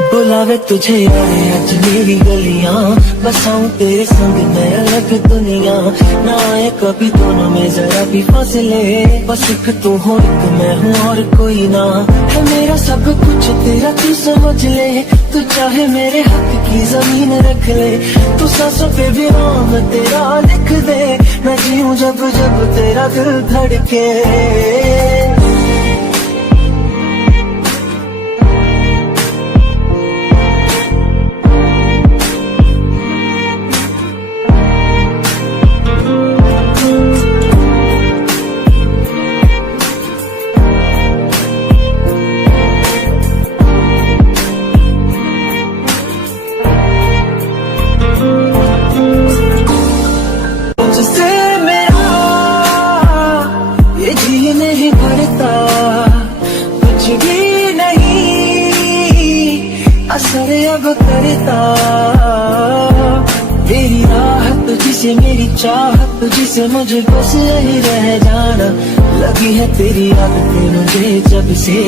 बुलावे तुझे यारे आज मेरी गलियां, बसाऊं तेरे संग मैं अलग दुनिया। ना आए कभी दोनों में जरा भी फासले, बस एक तू हो एक मैं हूँ और कोई ना। है मेरा सब कुछ तेरा तू समझ ले, तू चाहे मेरे हक की जमीन रख ले। तू सांसों पे भी नाम तेरा लिख दे, मैं जीऊं जब जब तेरा दिल धड़के। नहीं भरता कुछ भी नहीं, असर अब करता मेरी राहत तुझसे मेरी चाहत तुझसे मुझे बस यही रह जाना। लगी है तेरी आदतें मुझे जब से,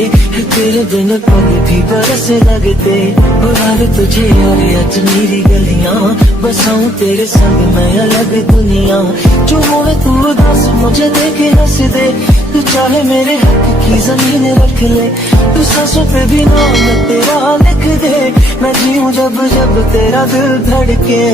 तेरे बिन पल भी बरस लगते। बुलावे तुझे और आज मेरी गलियां, बसाऊं तेरे संग मैं अलग दुनिया। जो होवे तू उदास मुझे देखे हंस दे, तू चाहे मेरे हक की जमीन रख ले। तू सांसों पे भी नाम तेरा लिख दे, मैं जीऊं जब जब तेरा दिल धड़के।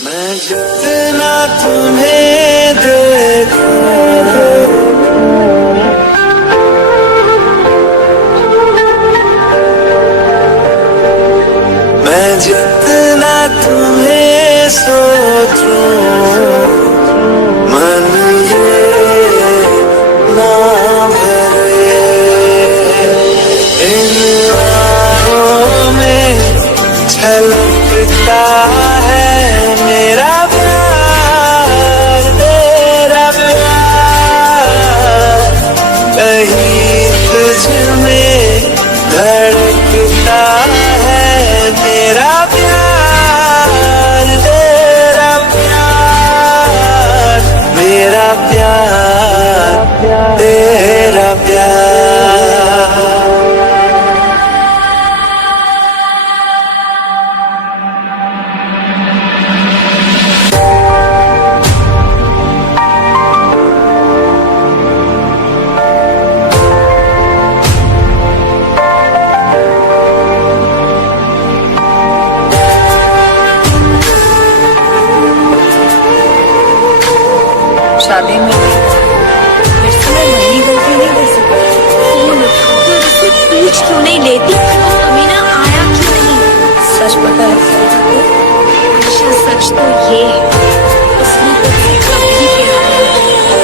मैं जितना तुम्हें देखूं, मैं जितना तुम्हें सोचूं, मन ये ना भरे। इन आँखों में छलकता है मेरा प्यार, तेरा प्यार। कहीं तुझ में धड़कता है मेरा प्यार, तेरा प्यार। मेरा प्यार तेरा प्यार। शादी में फिर से मैं वही गलती नहीं कर सकती। फोन उठाकर उससे पूछ क्यों नहीं लेती, अमीना आया क्यों नहीं। सच पता है अच्छा सच तो ये है, उसने मुझसे कभी प्यार नहीं किया।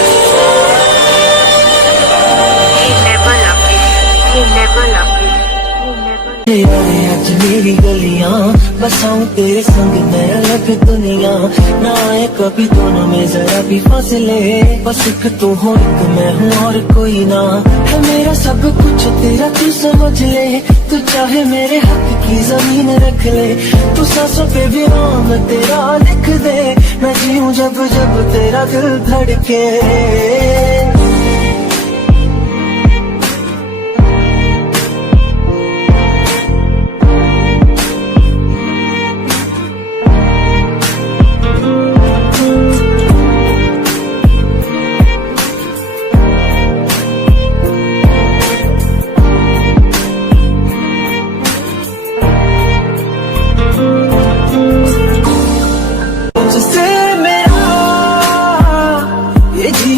आज मेरी गलियां, बसाऊं तेरे संग मैं अलग दुनिया। ना आए कभी दोनों में जरा भी फासले, बस एक तू हो एक मैं हूँ और कोई ना। है मेरा सब कुछ तेरा तू समझ ले, तू चाहे मेरे हक की जमीन रख ले। तू सांसों पे भी नाम तेरा लिख दे, मैं जीऊं जब जब तेरा दिल धड़के।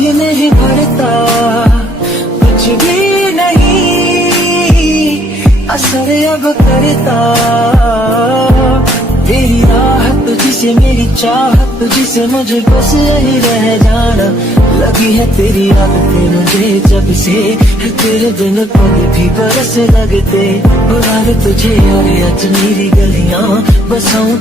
नहीं भरता कुछ भी नहीं, असर अब करता मेरी राहत तुझसे मेरी चाहत तुझसे मुझे बस यही रह जाना। लगी है तेरी आदतें मुझे जब से तेरे बिन पल भी बरस लगते। बुला तुझे और अजमेरी गलियां बसाऊं